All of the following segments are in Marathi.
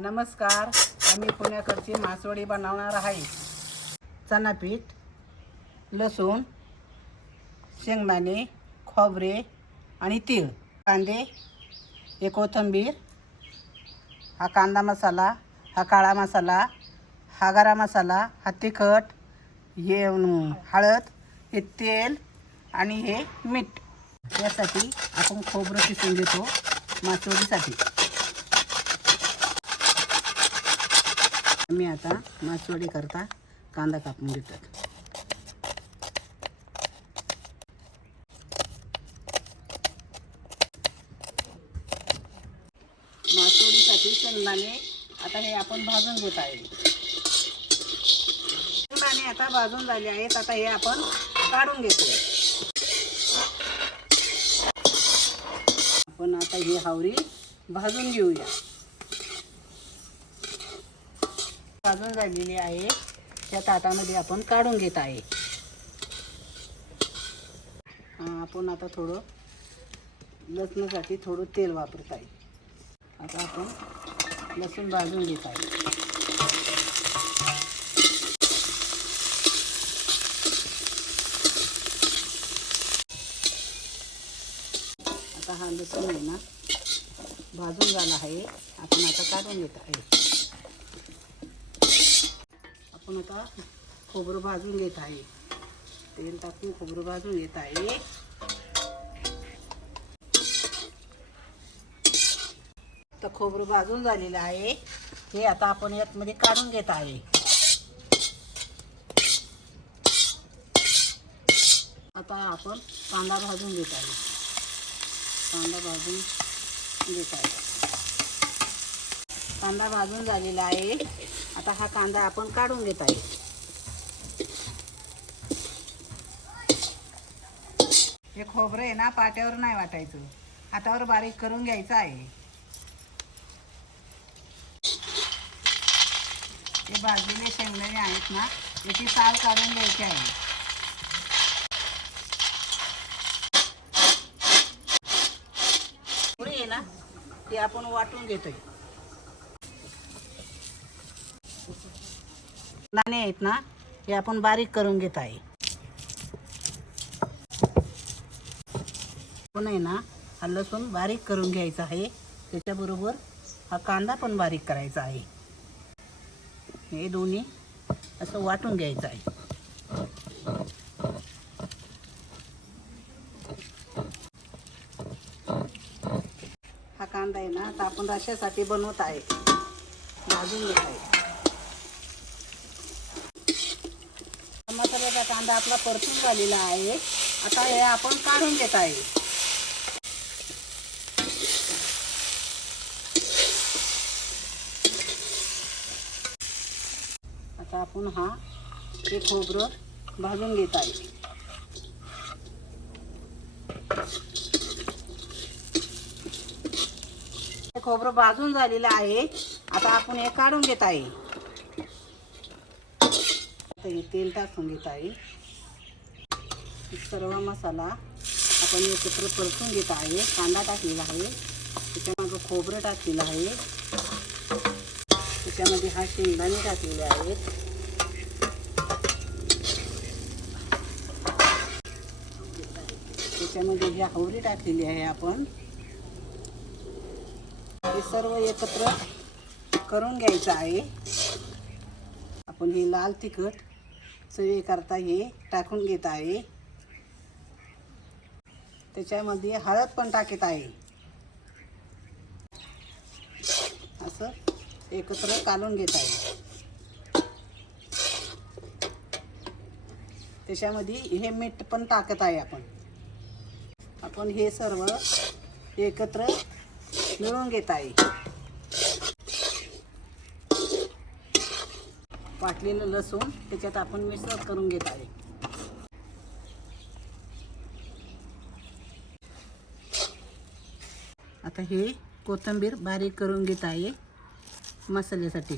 नमस्कार. आम्ही पुण्याकडची मासवडी बनवणार आहे. चणा पीठ लसूण शेंगदाणे खोबरे आणि तीळ कांदे हे कोथिंबीर हा कांदा मसाला हा काळा मसाला हा गरा मसाला हा तिखट हे हळद हे तेल आणि हे मीठ. यासाठी आपण खोबरं किसून घेतो मासवडीसाठी. मी आता मासवडी करता कांदा कापून घेतात मासवडीसाठी शेंगदाणे आता हे आपण भाजून घेत आहे. शेंगदाणे आता भाजून झाले आहेत आता हे आपण काढून घेतो. आपण आता ही हावरी भाजून घेऊया. भाजून झालेली आहे. त्या ताटामध्ये आपण काढून घेत आहे. आपण आता थोडं लसणासाठी थोडं तेल वापरत आहे. आता आपण लसूण भाजून घेत आहे. आता हा लसूण आहे ना भाजून झाला आहे. आपण आता काढून घेत आहे. आपण आता खोबरं भाजून घेत आहे. तेल टाकून खोबरं भाजून घेत आहे. तर खोबरं भाजून झालेलं आहे. हे आता आपण यातमध्ये काढून घेत आहे. आता आपण कांदा भाजून घेत आहे. कांदा भाजून घेत आहे. कांदा भाजून झालेला आहे. आता हा कांदा आपण काढून घेत आहे. हे खोबरं आहे ना पाट्यावर नाही वाटायचं. हातावर बारीक करून घ्यायचं आहे. हे भाजलेले शेंगदाणे आहेत ना याची साल काढून घ्यायची आहे. पुढे ना ते आपण वाटून घेतोय. दाणे आहेत ना हे आपण बारीक करून घेत आहे. पण आहे ना हा लसूण बारीक करून घ्यायचा आहे. त्याच्याबरोबर हा कांदा पण बारीक करायचा आहे. हे दोन्ही असं वाटून घ्यायचं आहे. हा कांदा आहे ना आता आपण रश्यासाठी बनवत आहे. भाजून घेत आहे. कांदा आपला परतून झालेला आहे. आता हे आपण काढून घेत आहे. आता आपण हा हे खोबरं भाजून घेत आहे. खोबरं भाजून झालेलं आहे. आता आपण हे काढून घेत आहे. आता हे तेल टाकून घेत आहे. सर्व मसाला आपण एकत्र परतून घेत आहे. कांदा टाकलेला आहे. त्याच्यामागं खोबरं टाकलेलं आहे. त्याच्यामध्ये हा शेंगदाणे टाकलेले आहेत. त्याच्यामध्ये ही हवरी टाकलेली आहे आपण. हे सर्व एकत्र करून घ्यायचं आहे. आपण हे लाल तिखट चवीकरता हे टाकून घेत आहे. त्याच्यामध्ये हळद पण टाकत आहे. असं एकत्र कालून घेत आहे. त्याच्यामध्ये हे मीठ पण टाकत आहे आपण. आपण हे सर्व एकत्र मिळून घेत आहे. वाटलेलं लसूण त्याच्यात आपण मिश्रण करून घेत आहे. आता हे कोथिंबीर बारीक करून घेत आहे. मसाल्यासाठी.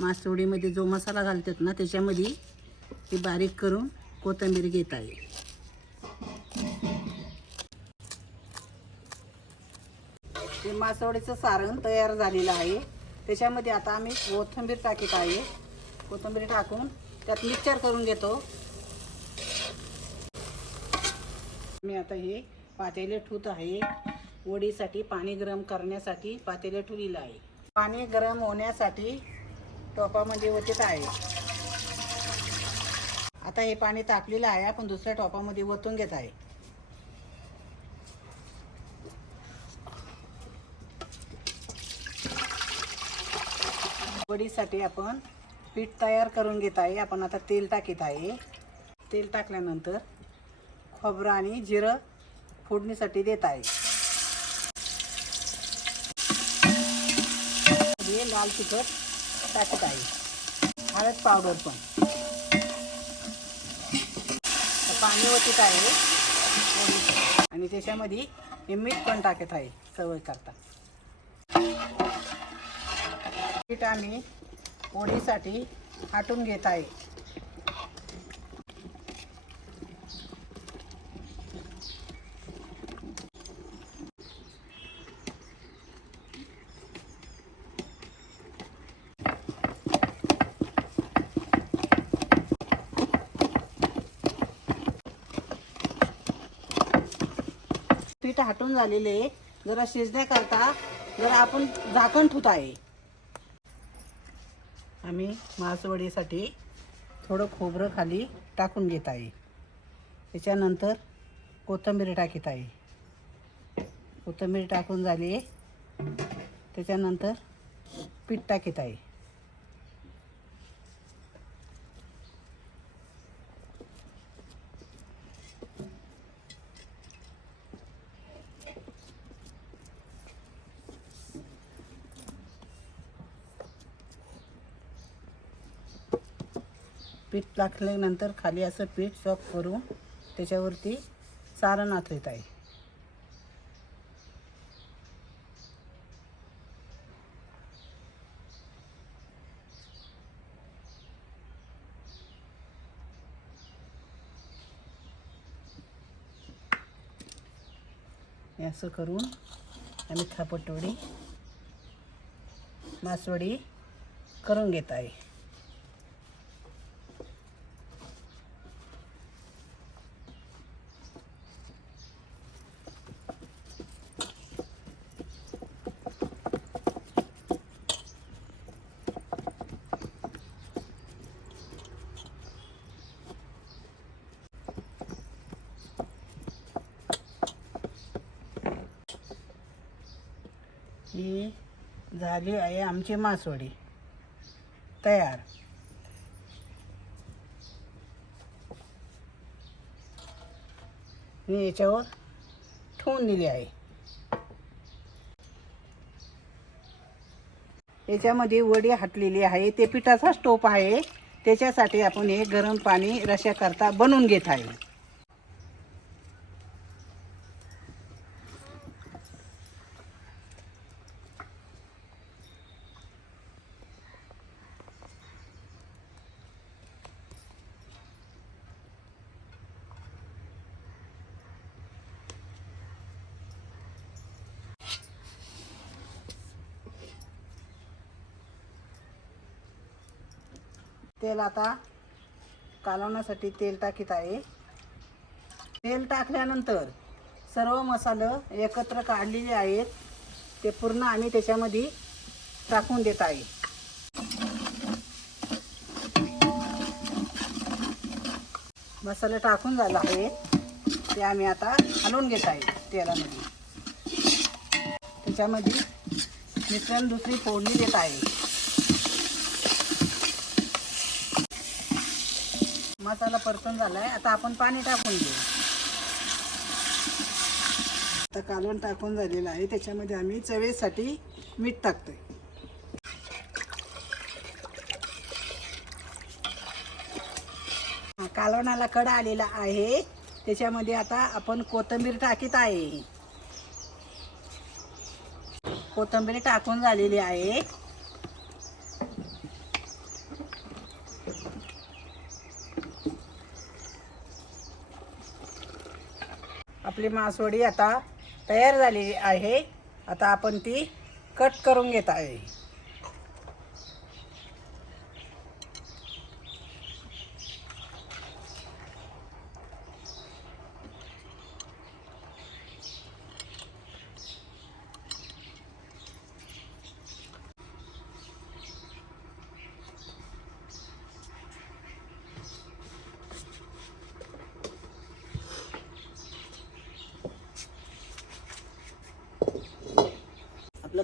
मासवडीमध्ये जो मसाला घालतात ना त्याच्यामध्ये ते बारीक करून कोथिंबीर घेत आहे. ते मासवडीचं सारण तयार झालेलं आहे. त्याच्यामध्ये आता आम्ही कोथिंबीर टाकीत आहे. कोथिंबीर टाकून त्यात मिक्सर करून घेतो. मी आता हे पातेले ठूत आहे. वडीसाठी पाणी गरम करण्यासाठी पातेले ठेवलेलं आहे. पाणी गरम होण्यासाठी टोपामध्ये ओतत आहे. आता हे पाणी तापलेलं आहे आपण दुसऱ्या टोपामध्ये ओतून घेत आहे. वडीसाठी आपण पीठ तयार करून घेत आहे आपण आता तेल टाकीत आहे. तेल टाकल्यानंतर खोबरं आणि जिरं फोडणीसाठी देत आहे हे लाल तिखट टाकत आहे हळद पावडर पण. पाणी ओतीत आहे. आणि त्याच्यामध्ये हे मीठ पण टाकत आहे सवय करता. मीठ आम्ही पोळीसाठी हाटून घेत आहे. पीठ हाटून झालेले जरा शिजण्याकरता जरा आपण झाकण ठेवत आहे. आम्ही मासवडीसाठी थोडं खोबरं खाली टाकून घेत आहे. त्याच्यानंतर कोथिंबीर टाकीत आहे. कोथिंबीर टाकून झाली. त्याच्यानंतर पीठ टाकीत आहे. पीठ टाकल्यानंतर खाली असं पीठ सॉफ्ट करून त्याच्यावरती सारण आथळत आहे. असं करून आम्ही थापटवडी मासवडी करून घेत आहे. ही झाली आहे आमची मासवडी. तयार. मी याच्यावर ठेवून दिली आहे. याच्यामध्ये वडी हाटलेली आहे. ते पिठाचा स्टोप आहे. त्याच्यासाठी आपण हे गरम पाणी रश्याकरता बनवून घेत आहे. तेल आता कालवण्यासाठी तेल टाकीत आहे. तेल टाकल्यानंतर सर्व मसाले एकत्र काढलेले आहेत. ते पूर्ण आम्ही त्याच्यामध्ये टाकून देत आहे. मसाला टाकून झाला आहे. ते आम्ही आता हलवून घेत आहे तेलामध्ये. त्याच्यामध्ये मिश्रण दुसरी फोडणी देत आहे. मसाला परतून झालाय. आता आपण पाणी टाकून घेऊ. आता कालवण टाकून झालेलं आहे. त्याच्यामध्ये आम्ही चवेसाठी मीठ टाकतोय. कालवणाला कडा आलेला आहे. त्याच्यामध्ये आता आपण कोथिंबीर टाकीत आहे. कोथिंबीर टाकून झालेली आहे. आपली मासवडी आता तयार झालेली आहे. आता आपण ती कट करून घेत आहे.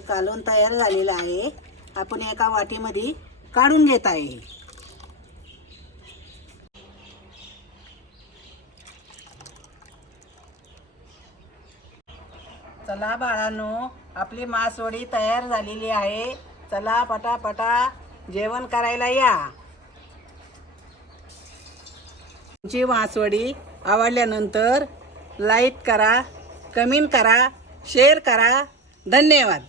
कालवण तयार झालेलं आहे. आपण एका वाटीमध्ये काढून घेत आहे. चला बाळांनो आपली मासवडी तयार झालेली आहे. चला पटापटा जेवण करायला या. तुमची मासवडी आवडल्यानंतर लाईक करा कमेंट करा शेअर करा. धन्यवाद.